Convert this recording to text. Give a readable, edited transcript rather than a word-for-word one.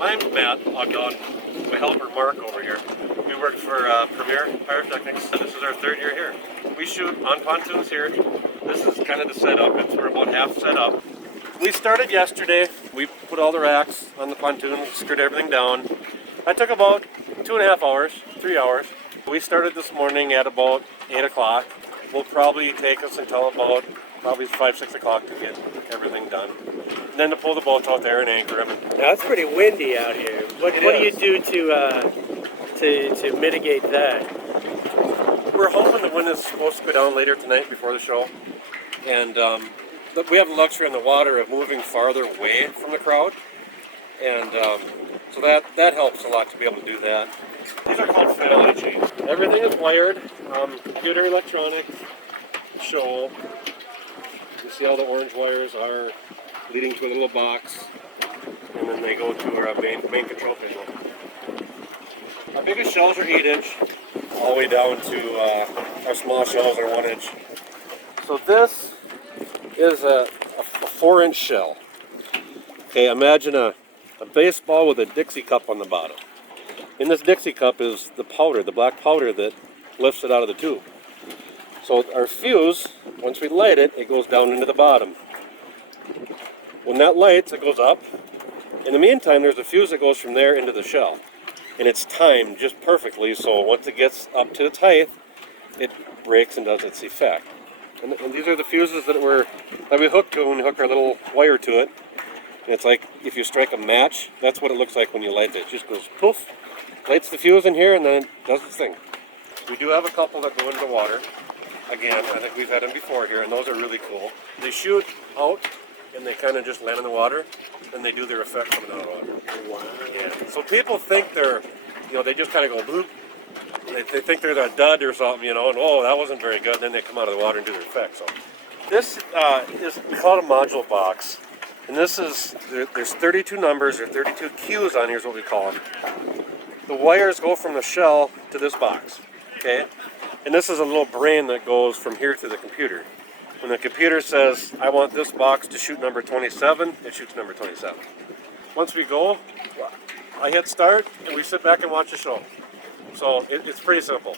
My name's Matt Ogden, my helper Mark over here. We work for Premier Pyrotechnics. This is our third year here. We shoot on pontoons here. This is kind of the setup. We're about half set up. We started yesterday. We put all the racks on the pontoon, screwed everything down. That took about 2.5 hours, 3 hours. We started this morning at about 8 o'clock. Will probably take us until about 5, 6 o'clock to get everything done. And then to pull the boats out there and anchor them. Now it's pretty windy out here. What do you do to mitigate that? We're hoping the wind is supposed to go down later tonight before the show. And we have the luxury on the water of moving farther away from the crowd. And so that helps a lot to be able to do that. These are called fidelity chains. Everything is wired. Computer electronics, show. You see how the orange wires are leading to a little box, and then they go to our main control panel. Our biggest shells are 8-inch, all the way down to our small shells are 1-inch. So this is a 4-inch shell. Okay, imagine a baseball with a Dixie cup on the bottom. In this Dixie cup is the powder, the black powder that lifts it out of the tube. So our fuse, once we light it, it goes down into the bottom. When that lights, it goes up. In the meantime, there's a fuse that goes from there into the shell. And it's timed just perfectly, so once it gets up to its height, it breaks and does its effect. And these are the fuses that we hook to when we hook our little wire to it. And it's like if you strike a match, that's what it looks like when you light it. It just goes poof, lights the fuse in here, and then it does its thing. We do have a couple that go into the water. Again, I think we've had them before here, and those are really cool. They shoot out, and they kind of just land in the water, and they do their effect coming out of the water. Wow. Yeah. So people think they just kind of go bloop. They think they're a dud or something, and oh, that wasn't very good. And then they come out of the water and do their effect. So this we call it a module box, and there's 32 numbers or 32 cues on here is what we call them. The wires go from the shell to this box. Okay. And this is a little brain that goes from here to the computer. When the computer says, I want this box to shoot number 27, it shoots number 27. Once we go, I hit start, and we sit back and watch the show. So it's pretty simple.